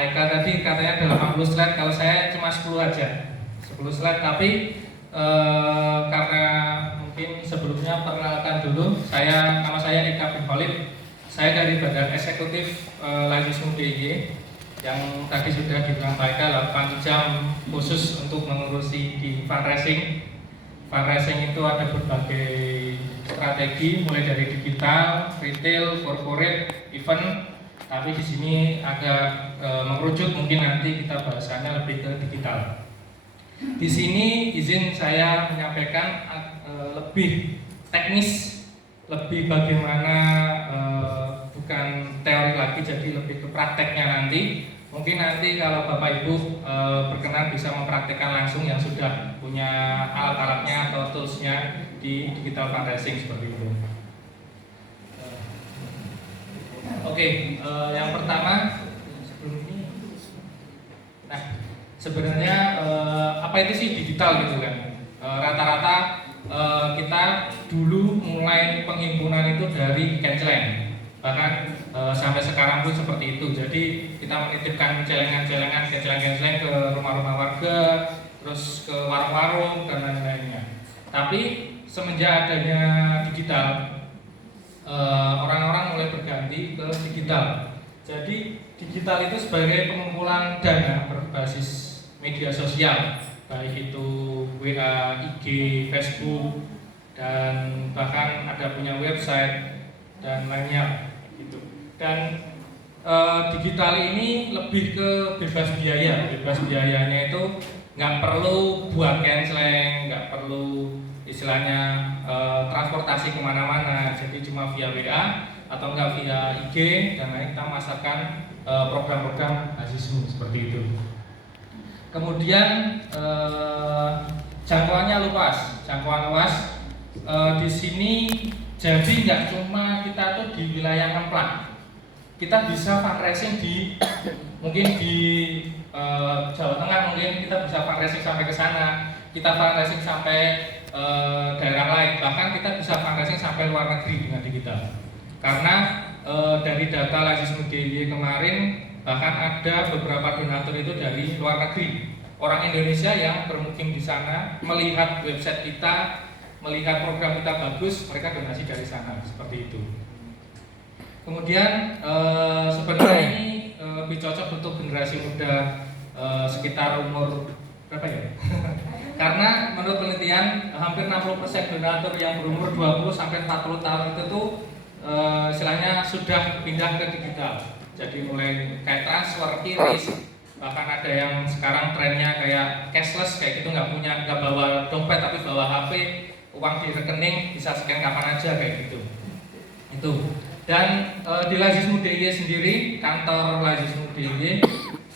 Pak Eka tadi katanya ada 80 slide, kalau saya cuma 10 aja, 10 slide. Tapi karena mungkin sebelumnya perkenalkan dulu, nama saya Eka bin Khalid. Saya dari Badan Eksekutif Lazismu DIY yang tadi sudah dibilang Pak Eka 8 jam khusus untuk mengurusi di fundraising. Fundraising itu ada berbagai strategi, mulai dari digital, retail, corporate, event. Tapi di sini agak mengerucut, mungkin nanti kita bahasannya lebih ke digital. Di sini izin saya menyampaikan lebih teknis, lebih bagaimana bukan teori lagi, jadi lebih ke prakteknya nanti. Mungkin nanti kalau Bapak Ibu berkenan bisa mempraktekkan langsung yang sudah punya alat-alatnya atau toolsnya di digital fundraising seperti itu. Oke, yang pertama sebelum ini, nah sebenarnya apa itu sih digital gitu kan? Rata-rata kita dulu mulai penghimpunan itu dari canceling, bahkan sampai sekarang pun seperti itu. Jadi kita menitipkan celengan-celengan ke rumah-rumah warga, terus ke warung-warung dan lain-lainnya. Tapi semenjak adanya digital, orang-orang mulai berganti ke digital. Jadi digital itu sebagai pengumpulan dana berbasis media sosial, baik itu WA, IG, Facebook, dan bahkan ada punya website dan lainnya gitu. Dan digital ini lebih ke bebas biaya. Bebas biayanya itu nggak perlu buat canceling, nggak perlu istilahnya transportasi kemana-mana. Jadi cuma via WA atau enggak via IG dan lain, kita masarkan program-program Lazismu seperti itu. Kemudian jangkauannya luas. Di sini jadi nggak cuma kita tuh di wilayah Kemplang. Kita bisa fundraising mungkin di Jawa Tengah, mungkin kita bisa fundraising sampai ke sana. Kita fundraising sampai daerah lain, bahkan kita bisa fundraising sampai luar negeri dengan digital. Karena dari data Lazismu DIY kemarin, bahkan ada beberapa donatur itu dari luar negeri. Orang Indonesia yang bermukim di sana melihat website kita, melihat program kita bagus, mereka donasi dari sana, seperti itu. Kemudian sebenarnya ini lebih cocok untuk generasi muda sekitar umur berapa ya? Karena menurut penelitian hampir 60% donatur yang berumur 20 sampai 40 tahun itu tuh istilahnya sudah pindah ke digital. Jadi mulai kayak transfer, kiris, bahkan ada yang sekarang trennya kayak cashless kayak gitu, nggak bawa dompet tapi bawa HP, uang di rekening bisa scan kapan aja kayak gitu. Itu. Dan di Lazismu DIY sendiri, kantor Lazismu DIY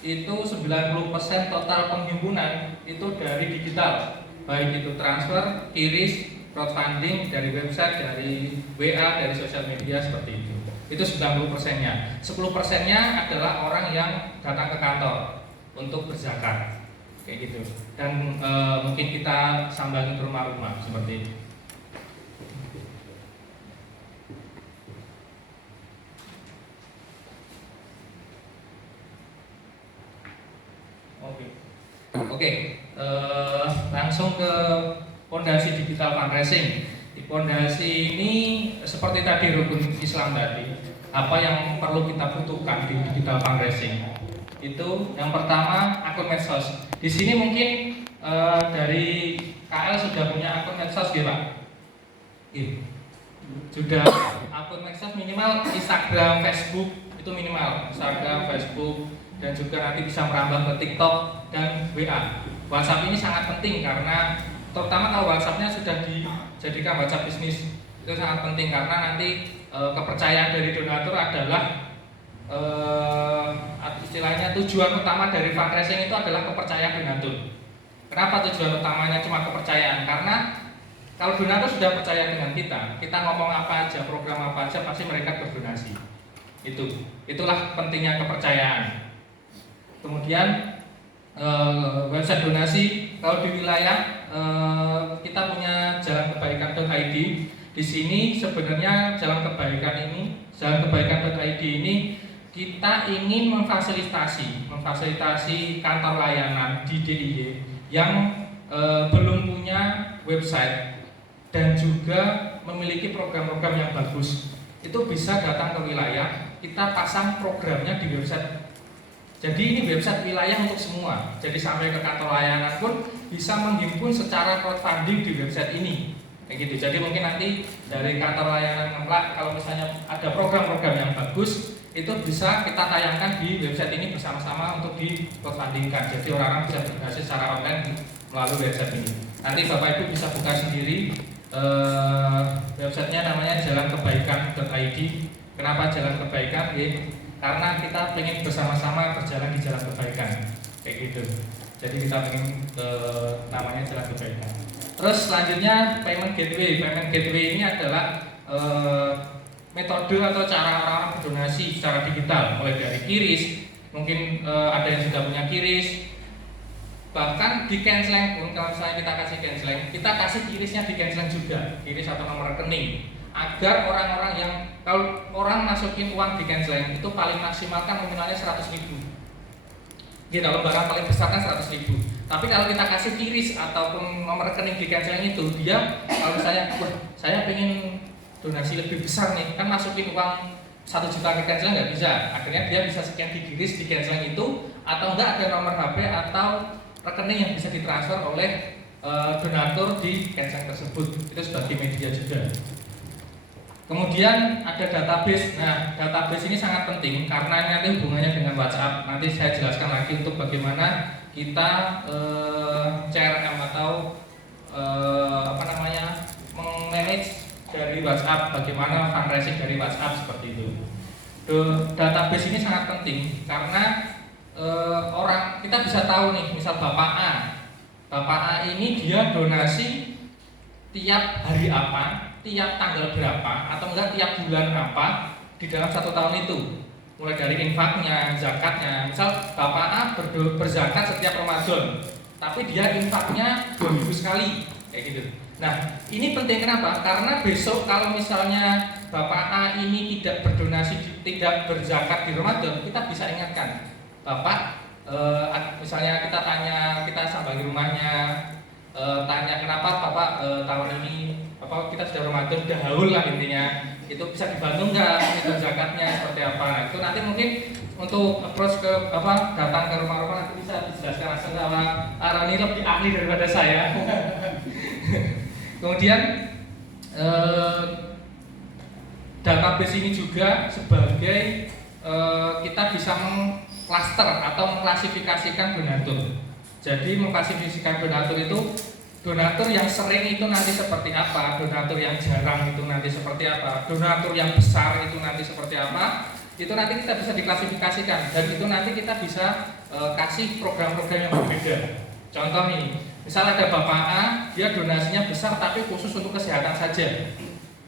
itu 90% total penghimpunan itu dari digital, baik itu transfer, kiris, crowdfunding, dari website, dari WA, dari sosial media seperti itu. Itu 90%-nya. 10%-nya adalah orang yang datang ke kantor untuk berzakat, kayak gitu. Dan mungkin kita sambangi ke rumah-rumah seperti itu. Oke, langsung ke fondasi digital fundraising. Di fondasi ini seperti tadi rukun Islam tadi, apa yang perlu kita butuhkan di digital fundraising? Itu yang pertama akun medsos. Di sini mungkin dari KL sudah punya akun medsos ya Pak? Sudah akun medsos minimal Instagram, Facebook itu minimal. Instagram, Facebook, dan juga nanti bisa merambah ke TikTok dan WA. WhatsApp ini sangat penting karena terutama kalau WhatsAppnya sudah dijadikan WhatsApp bisnis, itu sangat penting karena nanti kepercayaan dari donatur adalah istilahnya tujuan utama dari fundraising itu adalah kepercayaan donatur. Kenapa tujuan utamanya cuma kepercayaan? Karena kalau donatur sudah percaya dengan kita ngomong apa aja, program apa aja, pasti mereka berdonasi. Itulah pentingnya kepercayaan. Kemudian website donasi, kalau di wilayah kita punya jalan-kebaikan.id. Di sini sebenarnya jalan kebaikan.id ini kita ingin memfasilitasi kantor layanan di DIY yang belum punya website dan juga memiliki program-program yang bagus. Itu bisa datang ke wilayah, kita pasang programnya di website. Jadi ini website wilayah untuk semua. Jadi sampai ke kantor layanan pun bisa menghimpun secara crowdfunding di website ini. Kayak gitu. Jadi mungkin nanti dari kantor layanan Ngemplak kalau misalnya ada program-program yang bagus, itu bisa kita tayangkan di website ini bersama-sama untuk di crowdfundingkan. Jadi orang-orang bisa berdonasi secara online melalui website ini. Nanti Bapak Ibu bisa buka sendiri websitenya, namanya jalankebaikan.id. Kenapa jalan kebaikan? Karena kita ingin bersama-sama berjalan di jalan kebaikan, kayak gitu. Jadi kita ingin namanya jalan kebaikan. Terus selanjutnya payment gateway. Payment gateway ini adalah metode atau cara orang-orang berdonasi secara digital, mulai dari QRIS, mungkin ada yang sudah punya QRIS, bahkan di Kenslang pun kalau misalnya kita kasih Kenslang, kita kasih QRIS-nya di Kenslang juga, QRIS atau nomor rekening, agar orang-orang yang kalau orang masukin uang di Kenslang itu paling maksimalkan nominalnya 100.000. Gitu, lembaran paling besar kan 100.000. Tapi kalau kita kasih QRIS ataupun nomor rekening di Kenslang itu, dia kalau misalnya, wah saya pengen donasi lebih besar nih, kan masukin uang 1 juta ke Kenslang nggak bisa. Akhirnya dia bisa scan di QRIS di Kenslang itu, atau enggak ada nomor HP atau rekening yang bisa ditransfer oleh donatur di Kenslang tersebut. Itu sebagai media juga. Kemudian ada database. Nah, database ini sangat penting karena nanti hubungannya dengan WhatsApp. Nanti saya jelaskan lagi untuk bagaimana kita CRM atau manage dari WhatsApp, bagaimana fundraising dari WhatsApp seperti itu. Database ini sangat penting karena orang kita bisa tahu nih, misal Bapak A ini dia donasi tiap hari apa, tiap tanggal berapa, atau enggak tiap bulan apa di dalam 1 tahun itu. Mulai dari infaknya, zakatnya. Misal Bapak A berzakat setiap Ramadan, tapi dia infaknya 2 minggu sekali, kayak gitu. Nah, ini penting kenapa? Karena besok kalau misalnya Bapak A ini tidak berdonasi, tidak berzakat di Ramadan, kita bisa ingatkan, Bapak, misalnya kita sambangi rumahnya, tanya kenapa Bapak tahun ini kita sudah Ramadan, sudah haul lah intinya, itu bisa dibantu nggak itu zakatnya seperti apa? Nah, itu nanti mungkin untuk approach ke datang ke rumah-rumah nanti bisa dijelaskan langsung sama Arani, lebih ahli daripada saya. Kemudian database ini juga sebagai kita bisa mengklaster atau mengklasifikasikan donatur. Jadi mengklasifikasikan donatur itu, donatur yang sering itu nanti seperti apa, donatur yang jarang itu nanti seperti apa, donatur yang besar itu nanti seperti apa. Itu nanti kita bisa diklasifikasikan dan itu nanti kita bisa kasih program-program yang berbeda. Contoh nih, misal ada Bapak A, dia donasinya besar tapi khusus untuk kesehatan saja.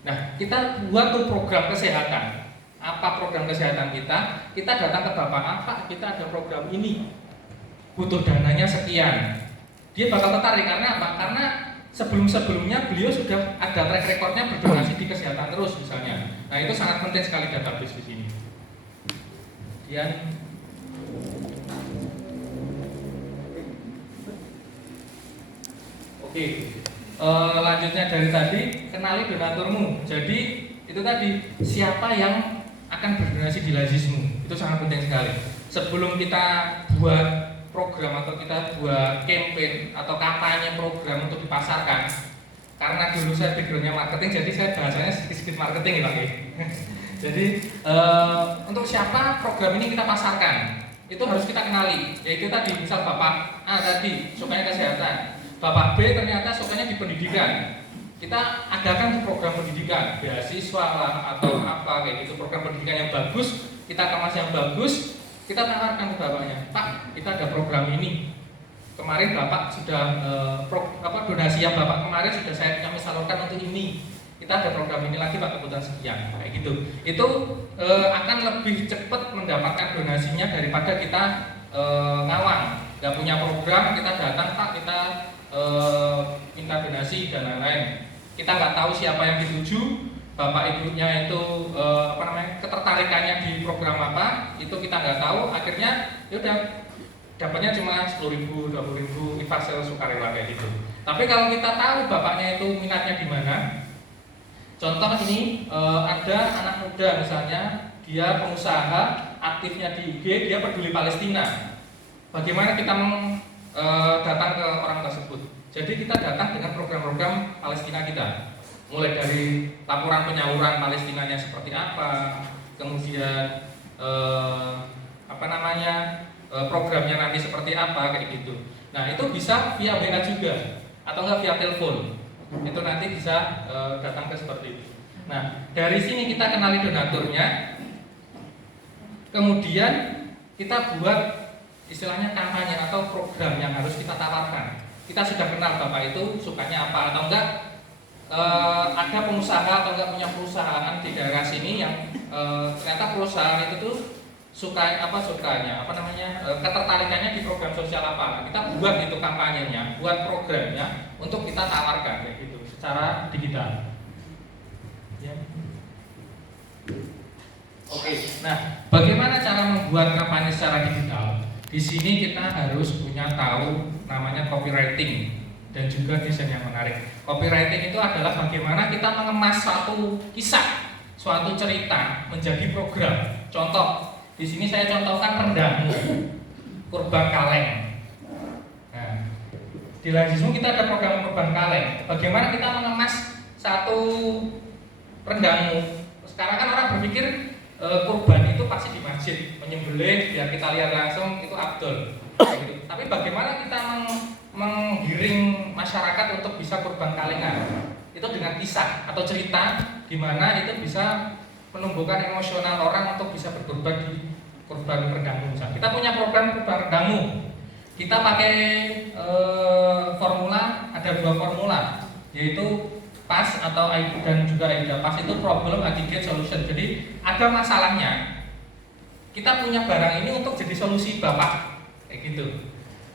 Nah, kita buat tuh program kesehatan. Apa program kesehatan kita? Kita datang ke Bapak A, Pak, kita ada program ini, butuh dananya sekian. Dia bakal tertarik karena apa? Karena sebelum-sebelumnya beliau sudah ada track recordnya berdonasi di kesehatan terus misalnya. Nah, itu sangat penting sekali database di sini. Kemudian lanjutnya dari tadi, kenali donaturmu. Jadi itu tadi, siapa yang akan berdonasi di lazismu, itu sangat penting sekali. Sebelum kita buat program atau kita buat campaign atau kampanye program untuk dipasarkan, karena dulu saya backgroundnya marketing, jadi saya bahasanya sedikit marketing ya Pak. Jadi untuk siapa program ini kita pasarkan, itu harus kita kenali. Yaitu tadi, misal Bapak A tadi sukanya kesehatan, Bapak B ternyata sukanya di pendidikan. Kita adakan program pendidikan, beasiswa lah atau apa kayak gitu, program pendidikan yang bagus, kita kemas yang bagus, kita tawarkan ke bapaknya, Pak, kita ada program ini. Kemarin Bapak sudah donasi yang Bapak kemarin sudah kami salurkan untuk ini. Kita ada program ini lagi Pak, kebutuhan sekian, kayak gitu. Itu akan lebih cepat mendapatkan donasinya daripada kita ngawang, nggak punya program, kita datang Pak, kita minta donasi dan lain-lain. Kita nggak tahu siapa yang dituju, bapak ibunya itu ketertarikannya di program apa, itu kita nggak tahu. Akhirnya ya udah dapatnya cuma 10.000, 20.000 infak sukarela kayak gitu. Tapi kalau kita tahu bapaknya itu minatnya di mana, contoh ini ada anak muda misalnya, dia pengusaha, aktifnya di IG, dia peduli Palestina. Bagaimana kita datang ke orang tersebut? Jadi kita datang dengan program-program Palestina kita, mulai dari laporan penyaluran Palestinanya seperti apa, kemudian programnya nanti seperti apa kayak gitu. Nah itu bisa via WA juga atau enggak via telepon. Itu nanti bisa datang ke seperti itu. Nah dari sini kita kenali donaturnya, kemudian kita buat istilahnya kampanye atau program yang harus kita tawarkan. Kita sudah kenal bapak itu sukanya apa atau enggak. Ada pengusaha atau enggak punya perusahaan di daerah sini yang ternyata perusahaan itu tuh ketertarikannya di program sosial apa. Kita buat itu kampanyenya, buat programnya untuk kita tawarkan kayak gitu secara digital. Ya. Oke, nah bagaimana cara membuat kampanye secara digital? Di sini kita harus punya tahu namanya copywriting dan juga desain yang menarik. Copywriting itu adalah bagaimana kita mengemas suatu kisah, suatu cerita menjadi program. Contoh, di sini saya contohkan rendangmu, kurban kaleng. Nah, di Lazismu kita ada program kurban kaleng. Bagaimana kita mengemas satu rendangmu? Sekarang kan orang berpikir kurban itu pasti di masjid, menyembelih biar kita lihat langsung itu afdol. Gitu. Tapi bagaimana kita menggiring masyarakat untuk bisa kurban kalengan? Itu dengan kisah atau cerita di mana itu bisa menumbuhkan emosional orang untuk bisa berkorban di kurban rendangmu. Kita punya program kurban rendangmu. Kita pakai formula, ada 2 formula, yaitu PAS atau dan juga AIDA. PAS itu problem, aggregate, solution. Jadi ada masalahnya, kita punya barang ini untuk jadi solusi bapak, kayak gitu.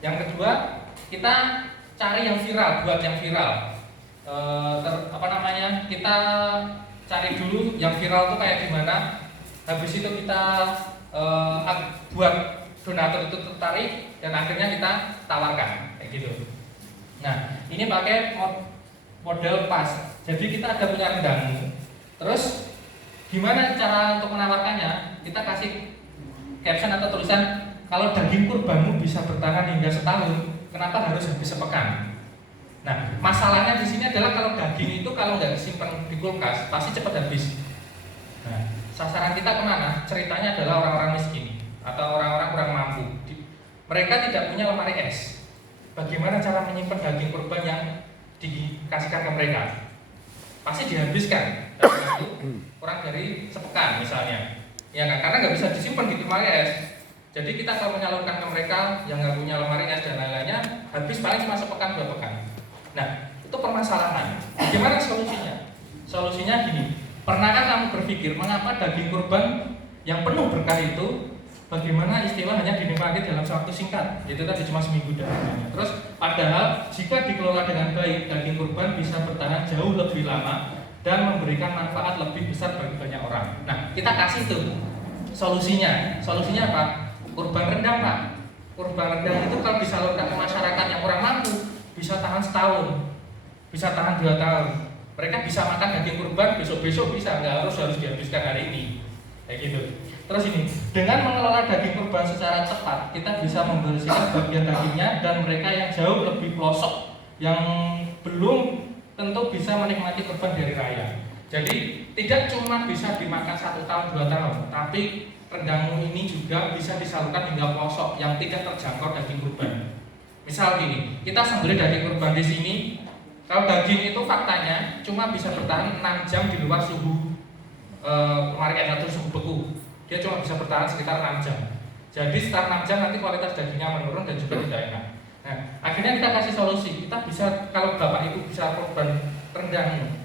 Yang kedua, kita cari yang viral, buat yang viral. Kita cari dulu yang viral itu kayak gimana. Habis itu kita buat donatur itu tertarik dan akhirnya kita tawarkan, kayak gitu. Nah, ini pakai model PAS. Jadi kita ada punya rendangmu. Terus gimana cara untuk menawarkannya? Kita kasih caption atau tulisan, kalau daging kurbanmu bisa bertahan hingga setahun, kenapa harus habis sepekan? Nah, masalahnya di sini adalah kalau daging itu kalau nggak disimpan di kulkas pasti cepat habis. Nah, sasaran kita kemana? Ceritanya adalah orang-orang miskin atau orang-orang kurang mampu. Mereka tidak punya lemari es. Bagaimana cara menyimpan daging kurban yang dikasihkan ke mereka? Pasti dihabiskan. Itu kurang dari sepekan misalnya. Ya kan? Karena nggak bisa disimpan di lemari es. Jadi kita kalau menyalurkan ke mereka yang nggak punya lemari es dan lain-lainnya, habis paling cuma sepekan 2 pekan. Nah, itu permasalahan. Bagaimana solusinya? Solusinya gini. Pernahkah kamu berpikir mengapa daging kurban yang penuh berkah itu bagaimana istilah hanya dinikmati dalam waktu singkat? Itu tadi cuma seminggu dagingnya. Terus padahal jika dikelola dengan baik, daging kurban bisa bertahan jauh lebih lama dan memberikan manfaat lebih besar bagi banyak orang. Nah, kita kasih tuh solusinya. Solusinya apa? Kurban rendang, Pak. Kurban rendang itu kalau disalurkan ke masyarakat yang kurang mampu bisa tahan setahun, bisa tahan 2 tahun. Mereka bisa makan daging kurban besok-besok bisa, nggak harus dihabiskan hari ini, kayak gitu. Terus ini, dengan mengelola daging kurban secara cepat, kita bisa membersihkan bagian dagingnya dan mereka yang jauh lebih pelosok, yang belum tentu bisa menikmati kurban dari raya. Jadi tidak cuma bisa dimakan 1 tahun 2 tahun, tapi rendangmu ini juga bisa disalurkan hingga pelosok yang tidak terjangkau daging kurban. Misal gini, kita sembelih daging kurban di sini. Kalau daging itu faktanya cuma bisa bertahan 6 jam di luar suhu lemari es atau suhu beku. Dia cuma bisa bertahan sekitar 6 jam. Jadi setelah 6 jam nanti kualitas dagingnya menurun dan juga tidak enak. Nah, akhirnya kita kasih solusi. Kita bisa, kalau bapak ibu bisa kurban rendang,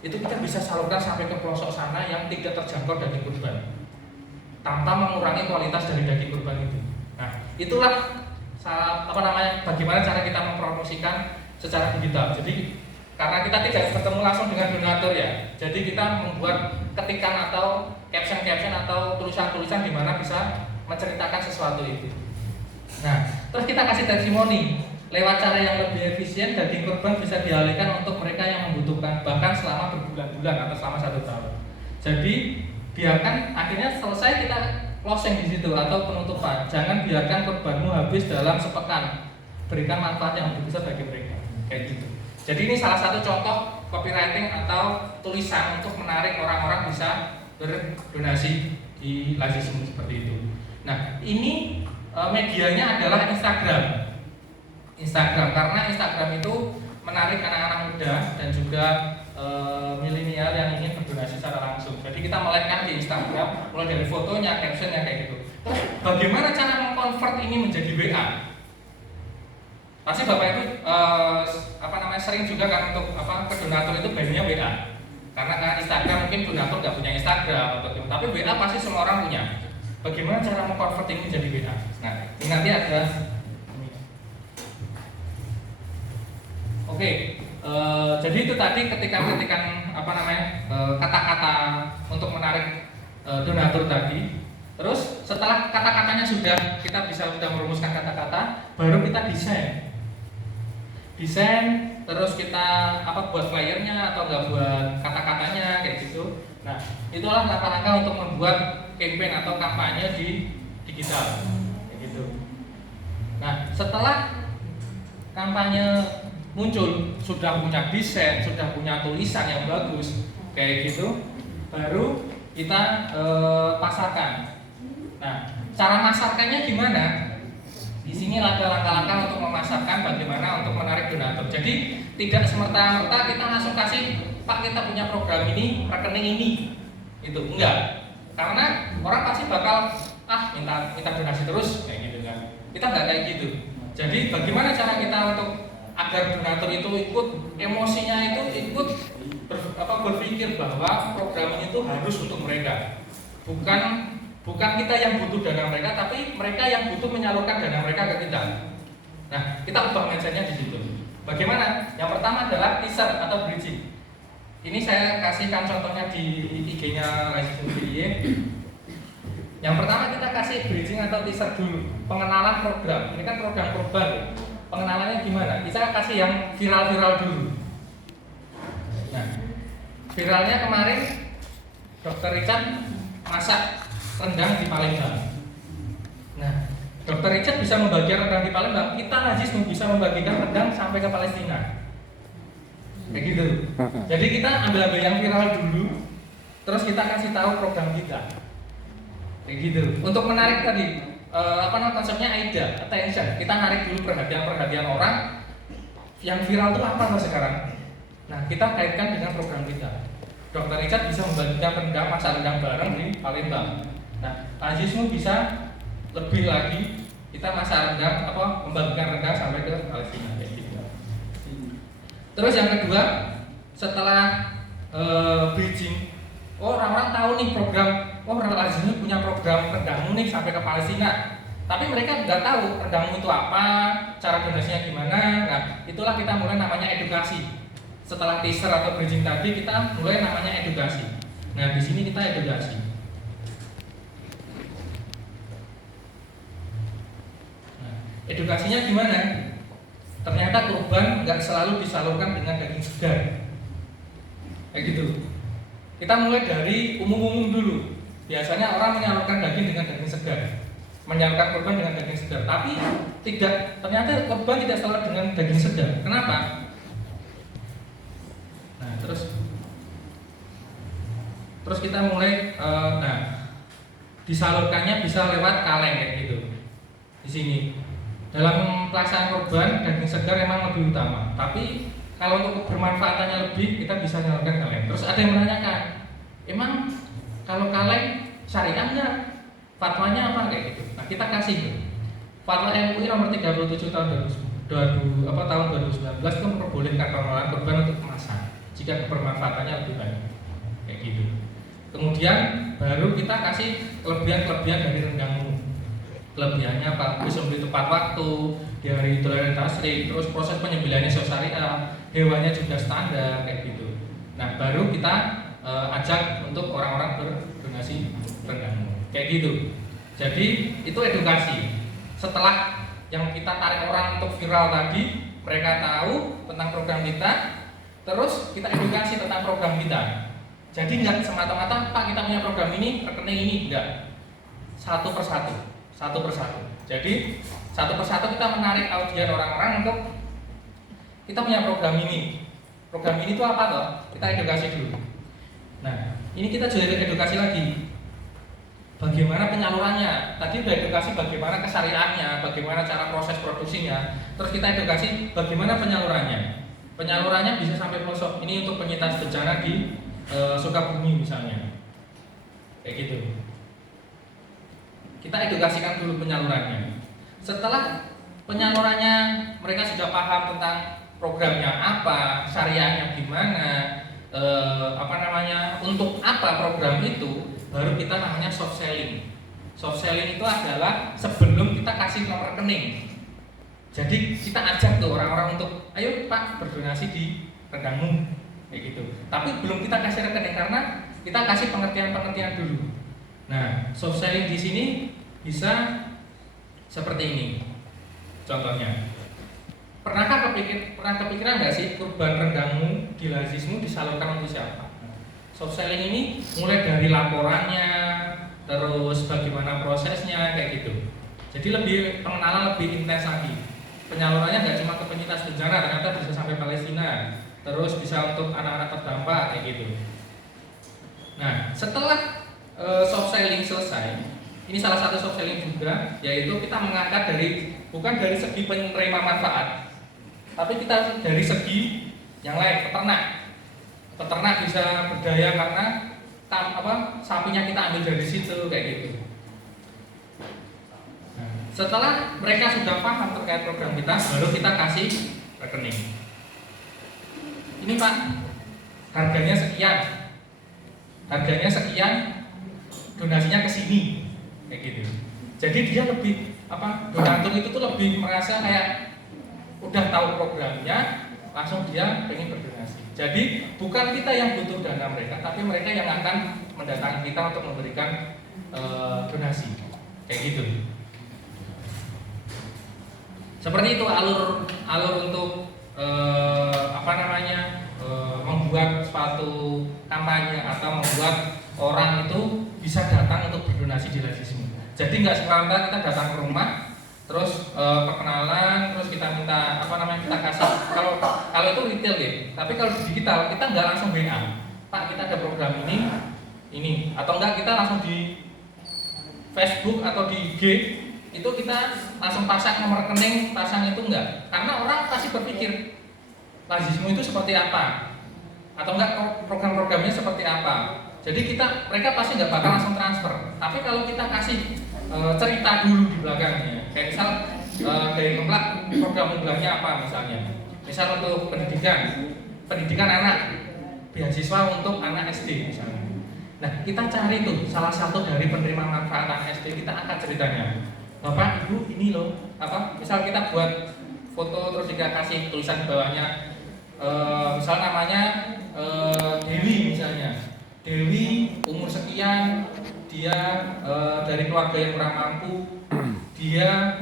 itu kita bisa salurkan sampai ke pelosok sana yang tidak terjangkau daging kurban, tanpa mengurangi kualitas dari daging kurban itu. Nah, itulah bagaimana cara kita mempromosikan secara digital. Jadi karena kita tidak bertemu langsung dengan donatur ya. Jadi kita membuat ketikan atau caption atau tulisan-tulisan di mana bisa menceritakan sesuatu itu. Nah, terus kita kasih testimoni lewat cara yang lebih efisien. Daging kurban bisa dialihkan untuk mereka yang membutuhkan bahkan selama berbulan-bulan atau selama 1 tahun. Jadi biarkan akhirnya selesai kita closing di situ atau penutupan. Jangan biarkan kurbanmu habis dalam sepekan. Berikan manfaat yang lebih besar bagi mereka. Kayak gitu. Jadi ini salah satu contoh copywriting atau tulisan untuk menarik orang-orang bisa berdonasi di Lazismu seperti itu. Nah, ini medianya adalah Instagram karena Instagram itu menarik anak-anak muda dan juga milenial yang ingin berdonasi secara langsung. Jadi kita melekkan di Instagram mulai dari fotonya, captionnya kayak gitu. Terus bagaimana cara mengkonvert ini menjadi WA? Pasti Bapak Ibu sering juga kan untuk ke donatur itu banyak WA. Karena kan Instagram mungkin donatur nggak punya Instagram tapi WA pasti semua orang punya. Bagaimana cara mengkonvert ini menjadi WA? Nah, ini nanti ada. Oke, jadi itu tadi ketika ketikan kata-kata untuk menarik donatur tadi. Terus setelah kata-katanya kita sudah merumuskan kata-kata, baru kita desain, terus kita buat flyernya atau nggak buat kata-katanya kayak gitu. Nah, itulah langkah-langkah untuk membuat campaign atau kampanye di digital kayak gitu. Nah, setelah kampanye muncul, sudah punya desain, sudah punya tulisan yang bagus kayak gitu, baru kita pasarkan. Nah, cara masarkannya gimana? Di sini ada langkah-langkah untuk memasarkan bagaimana untuk menarik donatur. Jadi tidak semerta-merta kita langsung kasih, Pak kita punya program ini, rekening ini, itu enggak. Karena orang pasti bakal minta donasi terus kayak gitu kan. Kita nggak kayak gitu. Jadi bagaimana cara kita untuk agar donatur itu ikut emosinya itu ikut berpikir bahwa program ini itu harus untuk mereka. Bukan kita yang butuh dana mereka, tapi mereka yang butuh menyalurkan dana mereka ke kita. Nah, kita ubah mindsetnya di situ. Bagaimana? Yang pertama adalah teaser atau bridging. Ini saya kasihkan contohnya di IG-nya Lazismu DIY. Yang pertama kita kasih bridging atau teaser dulu, pengenalan program. Ini kan program kurban. Pengenalannya gimana? Kita kasih yang viral-viral dulu. Nah, viralnya kemarin Dr. Richard masak rendang di Palembang. Nah, Dr. Richard bisa membagikan rendang di Palembang, kita Lazismu bisa membagikan rendang sampai ke Palestina. Kayak gitu. Jadi kita ambil yang viral dulu, terus kita kasih tahu program kita. Kayak gitu. Untuk menarik tadi, konsepnya AIDA, attention. Kita narik dulu perhatian orang. Yang viral itu apa sekarang? Nah, kita kaitkan dengan program kita. Dr. Richard bisa membagikan rendang, masak rendang bareng di Palembang. Nah, Lazismu bisa lebih lagi, kita masak rendang, membagikan rendang sampai ke Palestina. Terus yang kedua, setelah bridging, orang-orang tahu nih program, Lazismu punya program rendangmu nih sampai ke Palestina. Tapi mereka nggak tahu rendangmu itu apa, cara donasinya gimana. Nah, itulah kita mulai namanya edukasi. Setelah teaser atau bridging tadi, kita mulai namanya edukasi. Nah, di sini kita edukasi. Edukasinya gimana? Ternyata kurban nggak selalu disalurkan dengan daging segar. Kayak gitu. Kita mulai dari umum-umum dulu. Biasanya orang menyalurkan daging dengan daging segar, menyalurkan kurban dengan daging segar. Tapi ternyata kurban tidak selalu dengan daging segar. Kenapa? Nah, terus kita mulai, disalurkannya bisa lewat kaleng kayak gitu. Di sini. Dalam pelaksanaan kurban, daging segar memang lebih utama. Tapi kalau untuk bermanfaatannya lebih, kita bisa menyalurkan kaleng. Terus ada yang menanyakan, emang kalau kaleng syariah enggak? Fatwanya apa kayak gitu? Nah, kita kasih Fatwa MUI nomor 37 tahun 2019 itu memperbolehkan pengelolaan kurban untuk kemasan jika bermanfaatannya lebih baik. Kayak gitu. Kemudian baru kita kasih kelebihan-kelebihan dari rendangmu. kelebihannya apa, bisa membeli tepat waktu di hari Idul Fitri, terus proses penyembelihannya syariah, hewannya juga standar kayak gitu. Nah baru kita ajak untuk orang-orang berdonasi rendang kayak gitu. Jadi itu edukasi. Setelah yang kita tarik orang untuk viral tadi, mereka tahu tentang program kita, terus kita edukasi tentang program kita. Jadi nggak semata-mata Pak kita punya program ini, rekening ini, enggak. Satu persatu. Jadi satu persatu kita menarik audiens orang-orang untuk kita punya program ini. Program ini itu apa toh? Kita edukasi dulu. Nah, ini kita juga edukasi lagi. Bagaimana penyalurannya? Tadi udah edukasi bagaimana kesyariahannya, bagaimana cara proses produksinya. Terus kita edukasi bagaimana penyalurannya. Penyalurannya bisa sampai pelosok. Ini untuk penyintas bencana di Sukabumi misalnya. Kayak gitu. Kita edukasikan dulu penyalurannya. Setelah penyalurannya mereka sudah paham tentang programnya apa, syariahnya gimana, untuk apa program itu, baru kita namanya soft selling. Soft selling itu adalah sebelum kita kasih nomor rekening. Jadi kita ajak tuh orang-orang untuk, ayo Pak berdonasi di rendangmu, kayak gitu. Tapi belum kita kasih rekening karena kita kasih pengertian dulu. Nah, soft selling di sini bisa seperti ini. Contohnya, pernah kepikiran nggak sih kurban rendangmu di lazismu disalurkan untuk siapa? Soft selling ini mulai dari laporannya, terus bagaimana prosesnya kayak gitu. Jadi lebih pengenalan lebih intens lagi. Penyalurannya nggak cuma ke penyintas bencana, ternyata bisa sampai Palestina, terus bisa untuk anak-anak terdampak kayak gitu. Nah, setelah soft selling selesai, ini salah satu soft selling juga, yaitu kita mengangkat bukan dari segi penerima manfaat, tapi kita dari segi yang lain, peternak. Peternak bisa berdaya karena sapinya kita ambil dari situ kayak gitu. Setelah mereka sudah paham terkait program kita, baru kita kasih rekening. Ini Pak, harganya sekian, donasinya ke sini, kayak gitu. Jadi dia lebih donatur itu tuh lebih merasa kayak udah tahu programnya, langsung dia pengen berdonasi. Jadi bukan kita yang butuh dana mereka, tapi mereka yang akan mendatangi kita untuk memberikan donasi, kayak gitu. Seperti itu alur untuk membuat suatu kampanye atau membuat orang itu bisa datang untuk berdonasi di lazismu. Jadi nggak semata kita datang ke rumah, terus perkenalan, terus kita minta kita kasih. Kalau itu retail ya. Tapi kalau di digital kita nggak langsung WA, Pak kita ada program ini, atau enggak kita langsung di Facebook atau di IG. Itu kita langsung pasang nomor rekening, pasang itu enggak, karena orang pasti berpikir lazismu itu seperti apa, atau enggak program-programnya seperti apa. Jadi mereka pasti nggak bakal langsung transfer. Tapi kalau kita kasih cerita dulu di belakangnya, kayak misal dari Kemplak program unggulannya apa misalnya, misal untuk pendidikan anak, beasiswa untuk anak SD misalnya. Nah kita cari tuh salah satu dari penerima manfaat anak SD, kita angkat ceritanya. Bapak, Ibu, ini loh, misal kita buat foto terus kita kasih tulisan di bawahnya, misal namanya Dewi misalnya. Dewi umur sekian, dia dari keluarga yang kurang mampu, dia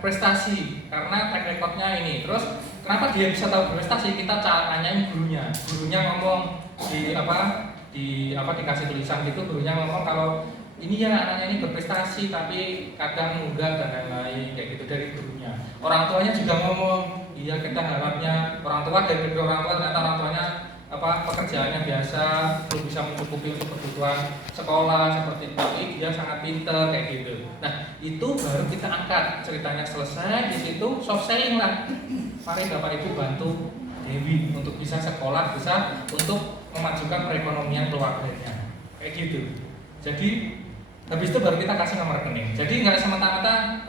prestasi karena track recordnya ini. Terus kenapa dia bisa tahu prestasi? Kita tanyain gurunya ngomong dikasih tulisan gitu, gurunya ngomong kalau ini ya anaknya ini berprestasi tapi kadang enggak dan lain-lain kayak gitu dari gurunya. Orang tuanya juga ngomong, iya kita harapnya orang tua ternyata orang tuanya pekerjaannya biasa, belum bisa mencukupi untuk kebutuhan sekolah seperti itu, tapi dia sangat pintar kayak gitu. Nah itu baru kita angkat ceritanya selesai, di situ soft selling lah. Mari Bapak Ibu bantu Dewi untuk bisa sekolah, bisa untuk memajukan perekonomian keluarganya kayak gitu. Jadi habis itu baru kita kasih nomor rekening. Jadi nggak semata-mata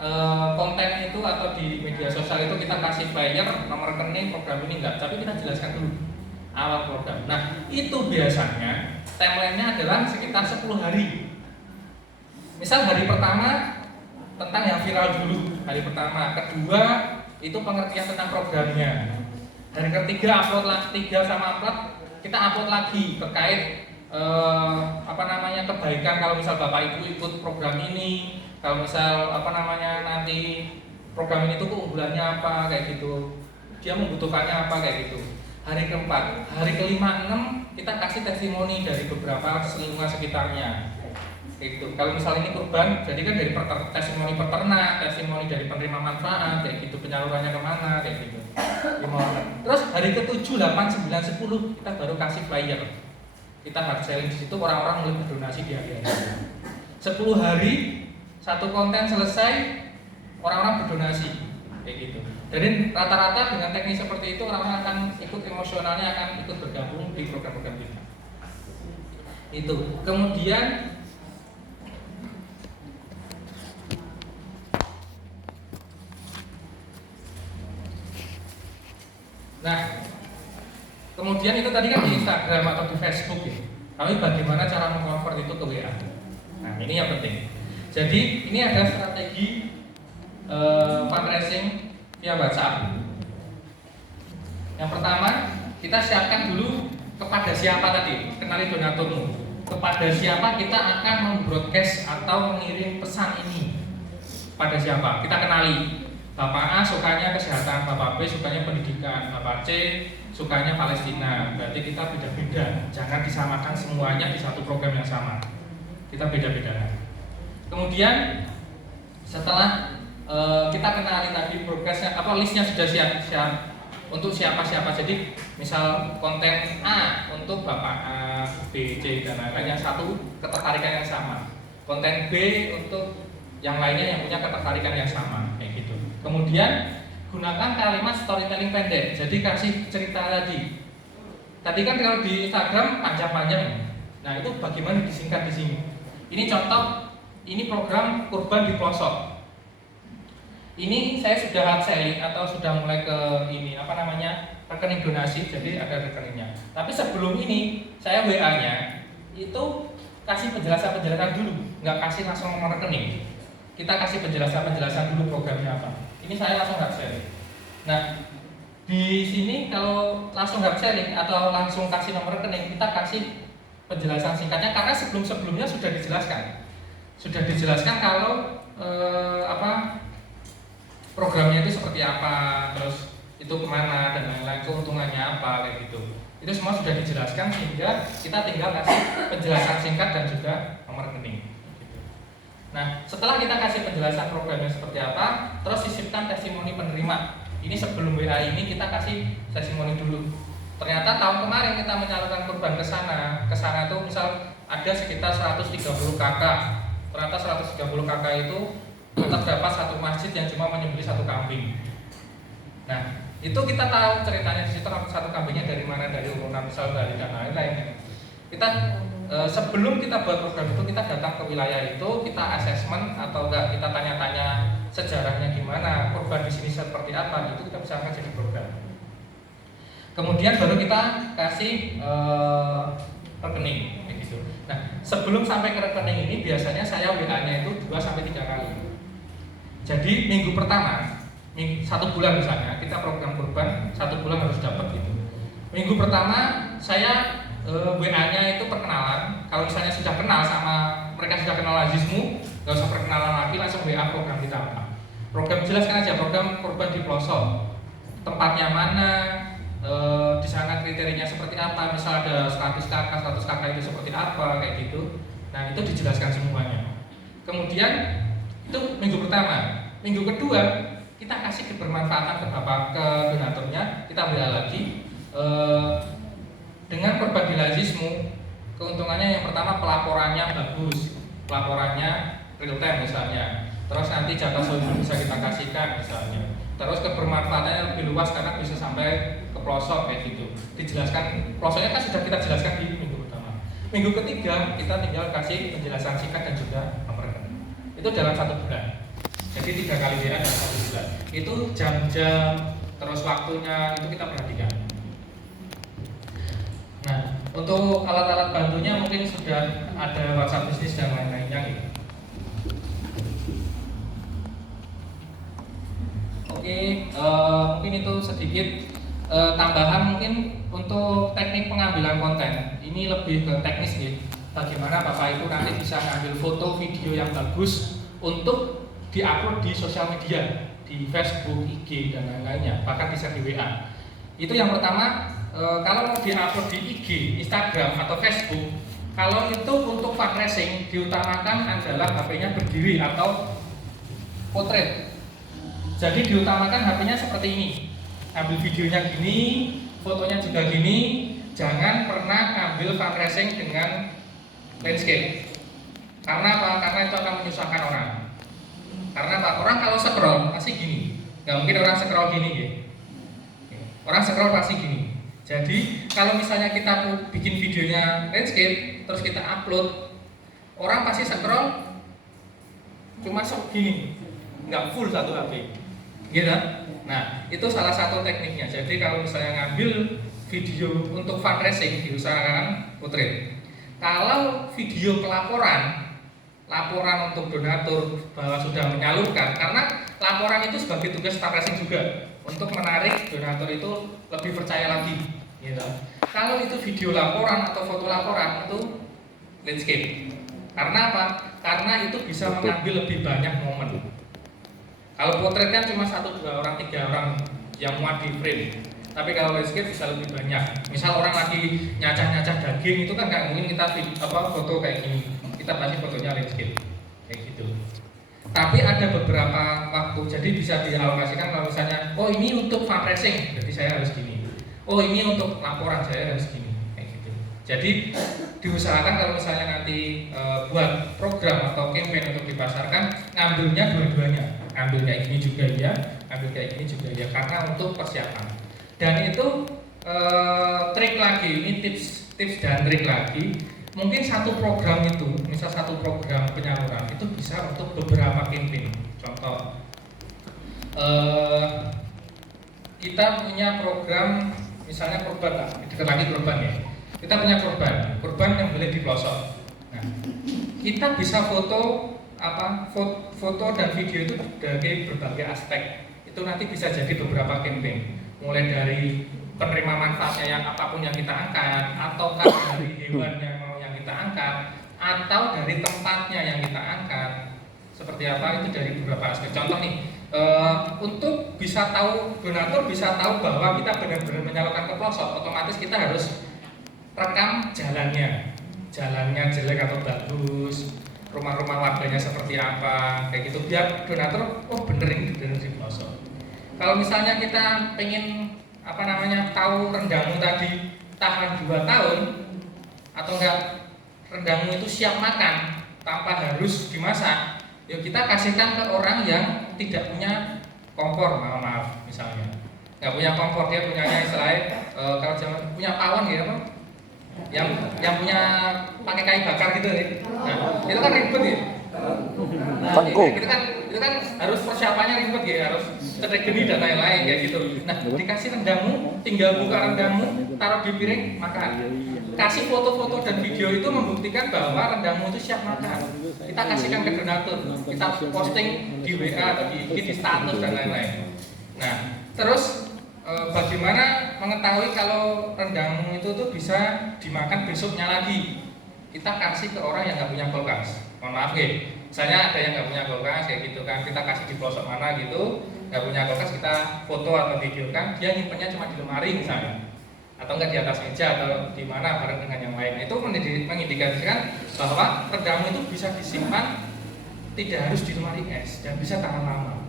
konten itu atau di media sosial itu kita kasih buyer nomor rekening program ini enggak, tapi kita jelaskan dulu awal program. Nah itu biasanya timelinenya adalah sekitar 10 hari. Misal hari pertama viral dulu hari pertama. Kedua itu pengertian tentang programnya. Hari ketiga upload lagi, 3 sama 4 kita upload lagi terkait kebaikan kalau misal Bapak Ibu ikut program ini, kalau misal nanti program ini tuh keunggulannya apa kayak gitu, dia membutuhkannya apa kayak gitu. Hari keempat, hari kelima, 6 kita kasih testimoni dari beberapa lingkungan sekitarnya. Gitu. Kalau misalnya ini kurban, jadi kan dari testimoni peternak, testimoni dari penerima manfaat, kayak gitu, penyalurannya kemana, kayak gitu. Terus hari ke-7, 8, 9, 10 kita baru kasih flyer. Kita hard selling di situ, orang-orang mulai berdonasi di hari-hari. 10 hari, satu konten selesai, orang-orang berdonasi, kayak gitu. Jadi rata-rata dengan teknik seperti itu orang-orang akan ikut, emosionalnya akan ikut bergabung di program-program kita. Itu. Kemudian kemudian itu tadi kan di Instagram atau di Facebook ya. Tapi bagaimana cara mengkonvert itu ke WA? Nah, ini yang penting. Jadi ini ada strategi fundraising via WhatsApp. Yang pertama, kita siapkan dulu kepada siapa tadi, kenali donaturmu. Kepada siapa kita akan membroadcast atau mengirim pesan ini. Pada siapa? Kita kenali. Bapak A sukanya kesehatan, Bapak B sukanya pendidikan, Bapak C sukanya Palestina. Berarti kita beda-beda. Jangan disamakan semuanya di satu program yang sama. Kita beda-beda. Kemudian setelah kita kenali tadi broadcastnya, listnya sudah siap untuk siapa-siapa. Jadi misal konten A untuk Bapak A, B, C dan lain-lain, yang satu ketertarikan yang sama. Konten B untuk yang lainnya yang punya ketertarikan yang sama, kayak gitu. Kemudian gunakan kalimat storytelling pendek. Jadi kasih cerita tadi. Tadi kan kalau di Instagram panjang-panjang. Nah, itu bagaimana disingkat di sini. Ini contoh, ini program kurban di pelosok. Ini saya sudah hard selling atau sudah mulai ke rekening donasi, jadi ada rekeningnya. Tapi sebelum ini saya WA-nya itu kasih penjelasan dulu, nggak kasih langsung nomor rekening. Kita kasih penjelasan dulu programnya apa. Ini saya langsung hard selling. Nah, di sini kalau langsung hard selling atau langsung kasih nomor rekening, kita kasih penjelasan singkatnya karena sebelumnya sudah dijelaskan. Sudah dijelaskan kalau programnya itu seperti apa, terus itu kemana dan lain-lain, keuntungannya apa, kayak gitu. Itu semua sudah dijelaskan sehingga kita tinggal kasih penjelasan singkat dan juga nomor rekening. Nah, setelah kita kasih penjelasan programnya seperti apa, terus sisipkan testimoni penerima. Ini sebelum WA ini kita kasih testimoni dulu. Ternyata tahun kemarin kita menyalurkan kurban ke sana itu misal ada sekitar 130 kakak. Ternyata 130 kakak itu terdapat satu masjid yang cuma menyembelih satu kambing. Nah, itu kita tahu ceritanya di situ satu kambingnya dari mana, dari urunan misal dari dan lain-lain. Kita sebelum kita buat program itu kita datang ke wilayah itu, kita assessment atau enggak kita tanya-tanya sejarahnya gimana, kurban di sini seperti apa, itu kita bisa angkat jadi program. Kemudian baru kita kasih rekening gitu. Nah, sebelum sampai ke rekening ini biasanya saya WA-nya itu 2 sampai 3 kali. Jadi minggu pertama, 1 bulan misalnya kita program kurban 1 bulan harus dapat gitu. Minggu pertama saya WA-nya itu perkenalan. Kalau misalnya sudah kenal sama mereka, sudah kenal Azizmu, nggak usah perkenalan lagi, langsung WA program kita apa. Program jelaskan aja program kurban di pelosok, tempatnya mana, di sana kriterianya seperti apa. Misal ada 100 kakak itu seperti apa, kayak gitu. Nah, itu dijelaskan semuanya. Kemudian itu minggu pertama. Minggu kedua kita kasih kebermanfaatan ke donaturnya. Kita WA lagi. Dengan kurban bilazismu, keuntungannya yang pertama pelaporannya bagus, pelaporannya real time misalnya. Terus nanti jatah solusi bisa kita kasihkan misalnya. Terus kebermanfaatannya lebih luas karena bisa sampai ke pelosok kayak gitu. Dijelaskan, pelosoknya kan sudah kita jelaskan di minggu pertama. Minggu ketiga kita tinggal kasih penjelasan singkat dan juga nomor rekening. Itu dalam 1 bulan. Jadi 3 kali WA dalam 1 bulan. Itu jam-jam, terus waktunya itu kita perhatikan. Nah, untuk alat-alat bantunya mungkin sudah ada WhatsApp bisnis dan lain-lainnya gitu. Oke, mungkin itu sedikit tambahan mungkin untuk teknik pengambilan konten. Ini lebih ke teknis ya. Bagaimana Bapak Ibu nanti bisa ngambil foto, video yang bagus untuk diupload di sosial media, di Facebook, IG dan lain-lainnya, bahkan bisa di WA. Itu yang pertama. Kalau mau diupload di IG, Instagram atau Facebook, kalau itu untuk fundraising diutamakan adalah HP-nya berdiri atau portrait. Jadi diutamakan HP-nya seperti ini. Ambil videonya gini, fotonya juga gini. Jangan pernah ambil fundraising dengan landscape. Karena apa? Karena itu akan menyusahkan orang. Karena apa? Orang kalau scroll pasti gini. Nggak mungkin orang scroll gini ya. Orang scroll pasti gini. Jadi kalau misalnya kita bikin videonya landscape terus kita upload, orang pasti scroll cuma segini, nggak full satu HP, gitu. Nah itu salah satu tekniknya. Jadi kalau misalnya ngambil video untuk fundraising diusahakan portrait. Kalau video pelaporan, laporan untuk donatur bahwa sudah menyalurkan, karena laporan itu sebagai tugas fundraising juga untuk menarik donatur itu lebih percaya lagi. Gitu. Kalau itu video laporan atau foto laporan itu landscape. Karena apa? Karena itu bisa mengambil lebih banyak momen. Kalau potret kan cuma 1, 2 orang, 3 orang yang muat di frame. Tapi kalau landscape bisa lebih banyak. Misal orang lagi nyacah-nyacah daging itu kan nggak mungkin kita foto kayak gini. Kita pasti fotonya landscape kayak gitu. Tapi ada beberapa waktu, jadi bisa dialokasikan kalau misalnya, oh ini untuk fundraising, jadi saya harus gini. Oh ini untuk laporan, saya harus gini, kayak gitu. Jadi diusahakan kalau misalnya nanti buat program atau campaign untuk dipasarkan, ngambilnya dua-duanya, ambil kayak gini juga ya, ambil kayak gini juga ya, karena untuk persiapan. Dan itu trik lagi, ini tips dan trik lagi. Mungkin satu program itu, misal satu program penyaluran itu bisa untuk beberapa campaign. Contoh, kita punya program misalnya korban lah, dekat lagi korban ya. Kita punya korban yang boleh di pelosok. Nah, kita bisa foto foto dan video itu dari berbagai aspek. Itu nanti bisa jadi beberapa campaign. Mulai dari penerima manfaatnya yang apapun yang kita angkat, atau dari hewan yang mau yang kita angkat, atau dari tempatnya yang kita angkat. Seperti apa itu dari beberapa aspek. Contoh nih. Untuk bisa tahu, donatur bisa tahu bahwa kita benar-benar menyalurkan ke pelosok, otomatis kita harus rekam jalannya jelek atau bagus, rumah-rumah warganya seperti apa, kayak gitu, biar donatur, oh bener ini bener di pelosok. Kalau misalnya kita pengen tahu rendangmu tadi tahan 2 tahun atau enggak, rendangmu itu siap makan tanpa harus dimasak, yuk kita kasihkan ke orang yang tidak punya kompor, maaf misalnya nggak punya kompor, dia punyanya istilahnya kalau zaman punya pawon gitu apa, yang punya pakai kayu bakar gitu ya. Nah itu kan ribet ya. Nah itu kan harus persiapannya ribet ya, harus cetek geni dan lain-lain kayak gitu. Nah dikasih rendangmu, tinggal buka rendangmu, taruh di piring, makan. Kasih foto-foto dan video itu membuktikan bahwa rendangmu itu siap makan. Kita kasihkan ke donatur, kita posting di WA atau di IG, di status dan lain-lain. Nah, terus bagaimana mengetahui kalau rendangmu itu tuh bisa dimakan besoknya lagi? Kita kasih ke orang yang nggak punya kulkas. Mohon maaf ya, misalnya ada yang nggak punya kulkas kayak gitu kan, kita kasih di pelosok mana gitu, nggak punya kulkas, kita foto atau video kan, dia nyimpennya cuma di lemari misalnya, atau enggak di atas meja atau di mana bareng dengan yang lain. Itu mengindikasikan bahwa rendangmu itu bisa disimpan, tidak harus di lemari es dan bisa tahan lama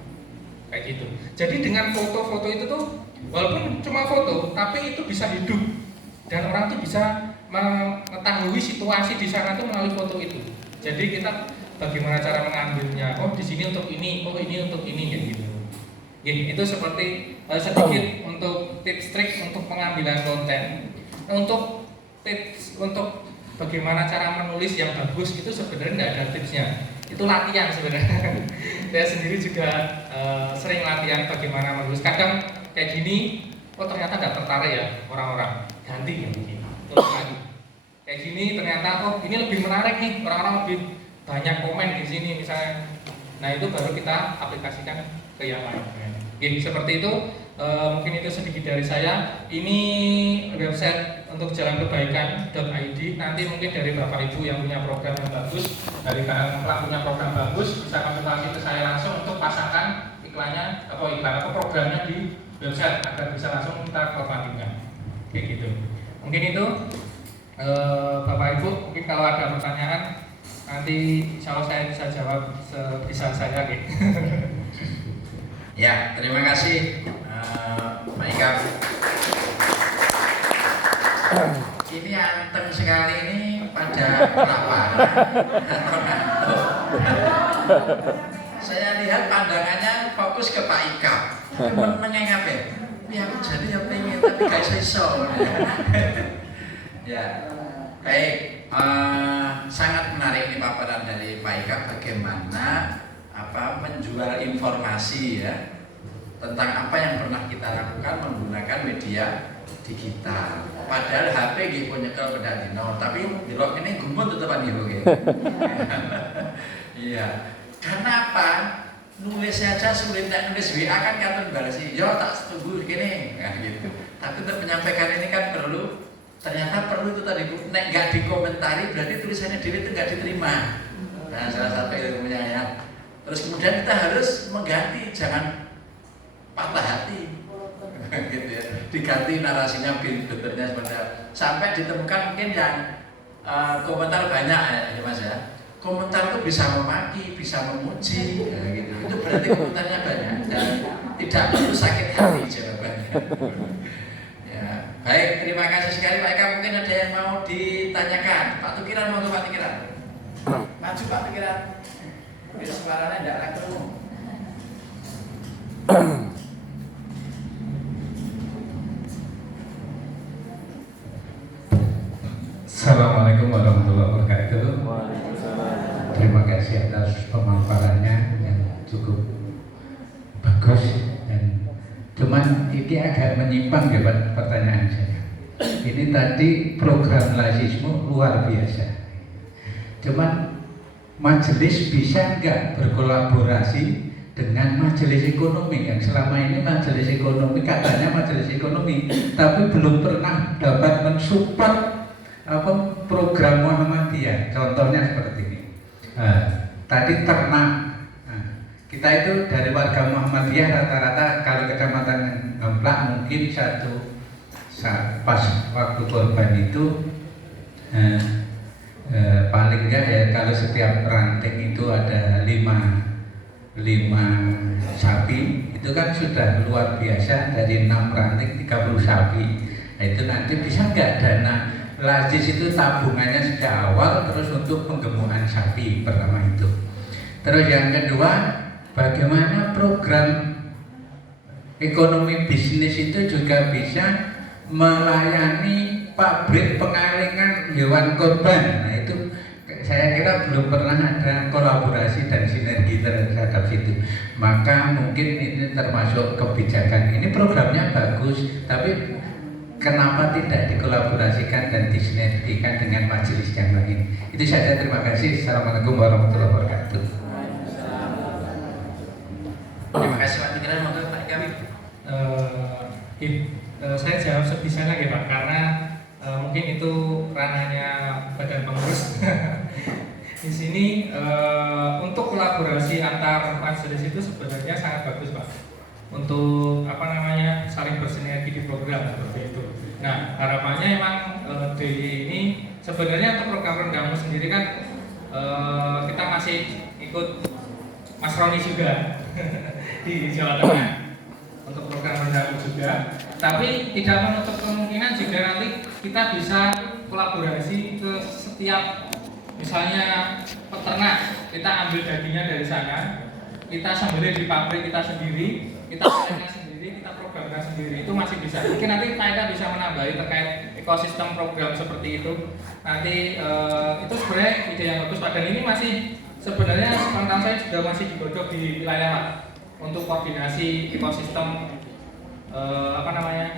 kayak gitu. Jadi dengan foto-foto itu tuh walaupun cuma foto tapi itu bisa hidup dan orang tuh bisa mengetahui situasi di sana tuh melalui foto itu. Jadi kita bagaimana cara mengambilnya, oh di sini untuk ini, oh ini untuk ini kayak gitu. Ya, itu seperti sedikit untuk tips trik untuk pengambilan konten. Untuk tips untuk bagaimana cara menulis yang bagus itu sebenarnya tidak ada tipsnya. Itu latihan sebenarnya. Saya sendiri juga sering latihan bagaimana menulis. Kadang kayak gini, oh ternyata tidak tertarik ya orang-orang, ganti yang begini. Terus lagi kayak gini ternyata oh ini lebih menarik nih, orang-orang lebih banyak komen di sini misalnya. Nah itu baru kita aplikasikan ke yang lain. Oke, seperti itu. Mungkin itu sedikit dari saya. Ini website untuk jalan kebaikan.id. Nanti mungkin dari Bapak Ibu yang punya program yang bagus, dari KL Ngeplak punya program bagus, bisa konsultasi ke saya langsung untuk pasangkan iklannya atau programnya di website agar bisa langsung kita pertandingkan. Kayak gitu. Mungkin itu Bapak Ibu, mungkin kalau ada pertanyaan nanti insya Allah saya bisa jawab sebisa saya. Gitu. Ya, terima kasih Pak Ikam. Ini anteng sekali ini pada kelapa atau nato. Saya lihat pandangannya fokus ke Pak Ikam. Menengah apa? Ya aku jadi ya pengen tapi gak iso. Ya, baik. Sangat menarik nih paparan dari Pak Ikam bagaimana menjual informasi ya tentang apa yang pernah kita lakukan menggunakan media digital. Padahal HP nggih pun nyekel beda dino, tapi delok ini gumun tetepan nggih. Iya. Karena apa? Nulis saja sulit, nulis WA kan katon balesi. Yo tak tunggu gini, nah, gitu. Tapi untuk menyampaikan ini kan ternyata perlu itu tadi Bu. Nek nggak dikomentari berarti tulisannya diri itu nggak diterima. Nah, salah satu ilmunya ya. Terus kemudian kita harus mengganti, jangan patah hati, gitu ya. Diganti narasinya, bentuknya seperti apa. Sampai ditemukan mungkin yang komentar banyak ya Mas ya. Komentar itu bisa memaki, bisa memuji, ya, gitu. Itu berarti komentarnya banyak dan tidak perlu sakit hati jawabannya. Ya, baik, terima kasih sekali Pak Eka. Mungkin ada yang mau ditanyakan. Pak Tukiran, mau Pak Tukiran? Maju Pak Tukiran. Biar suaranya tidak ketemu. Assalamualaikum warahmatullahi wabarakatuh. Terima kasih atas pemaparannya yang cukup bagus dan cuman ini agak menyimpang ya pertanyaan saya. Ini tadi program Lasismu luar biasa. Cuman majelis bisa nggak berkolaborasi dengan majelis ekonomi yang selama ini majelis ekonomi katanya majelis ekonomi tapi belum pernah dapat mensupport program Muhammadiyah. Contohnya seperti ini. Tadi ternak. Kita itu dari warga Muhammadiyah rata-rata kalau kecamatan Ngeplak mungkin pas waktu korban itu paling enggak ya kalau setiap ranting itu ada 5 sapi itu kan sudah luar biasa, dari 6 ranting 30 sapi. Nah, itu nanti bisa enggak dana Lazis itu tabungannya sejak awal terus untuk penggemukan sapi, pertama itu. Terus yang kedua, bagaimana program ekonomi bisnis itu juga bisa melayani pabrik pengalingan hewan korban. Nah, itu saya kira belum pernah ada kolaborasi dan sinergi terhadap situ. Maka mungkin ini termasuk kebijakan. Ini programnya bagus, tapi kenapa tidak dikolaborasikan dan disinergikan dengan majelis yang lain? Itu saja, terima kasih. Assalamualaikum warahmatullahi wabarakatuh. Terima kasih Pak Tukiran, monggo Pak Ikam. Saya jawab sebisanya ya Pak, karena mungkin itu ranahnya badan pengurus. Di sini untuk kolaborasi antar majelis itu sebenarnya sangat bagus Pak. Untuk saling bersinergi di program seperti itu. Nah, harapannya emang DI ini sebenarnya untuk program Rendamu sendiri kan kita masih ikut Mas Roni juga di Jawa Tengah untuk program Rendamu juga. Tapi tidak menutup kemungkinan jika nanti kita bisa kolaborasi ke setiap, misalnya peternak, kita ambil dagingnya dari sana, kita sembelih di pabrik kita sendiri, kita panen sendiri, kita programkan sendiri, itu masih bisa. Mungkin nanti kita bisa menambahi terkait ekosistem program seperti itu. Nanti itu sebenarnya ide yang bagus Pak, dan ini masih sebenarnya sepanjang saya juga masih digodok di wilayah Pak untuk koordinasi ekosistem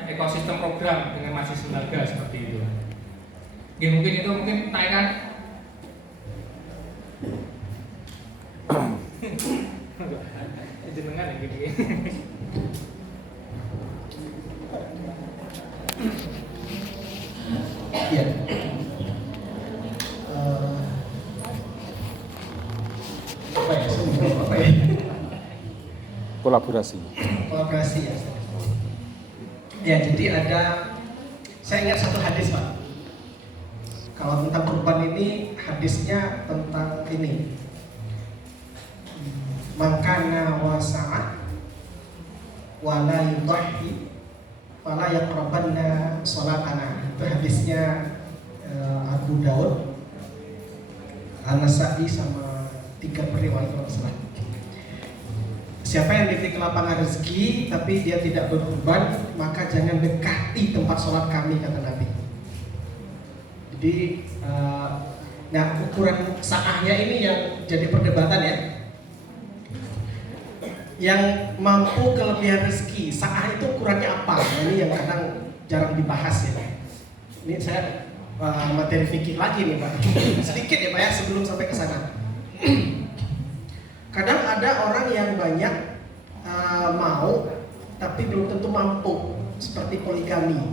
ekosistem program dengan mahasiswa lembaga seperti itu. Oke, mungkin itu tanyakan. jenengan ya gitu. Iya. Apa ya? Apa ya? Kolaborasi. Kolaborasi ya. Ya, jadi saya ingat satu hadis, Pak. Kalau tentang kurban ini, hadisnya tentang ini. Mangkana wasa'a wala yudhahi wala yaqrabanna sholatana. Itu hadisnya Abu Daud, An-Nasa'i sama 3 periwayat kalau salah. Siapa yang diberi kelapangan rezeki tapi dia tidak berkurban, maka jangan dekati tempat sholat kami, kata Nabi. Jadi, nah ukuran sa'ahnya ini yang jadi perdebatan ya. Yang mampu kelebihan rezeki, sa'ah itu ukurannya apa? Nah, ini yang kadang jarang dibahas ya. Ini saya materi fikih lagi nih Pak. Sedikit ya Pak ya sebelum sampai ke sana. Kadang ada orang yang banyak mau tapi belum tentu mampu, seperti poligami.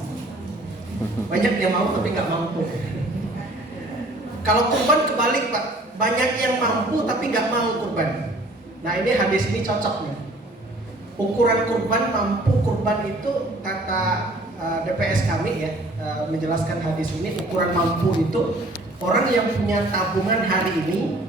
Banyak yang mau tapi nggak mampu. Kalau kurban kebalik Pak, banyak yang mampu tapi nggak mau kurban. Nah ini hadis ini cocok nih. Ukuran kurban, mampu kurban itu kata DPS kami ya, menjelaskan hadis ini, ukuran mampu itu orang yang punya tabungan hari ini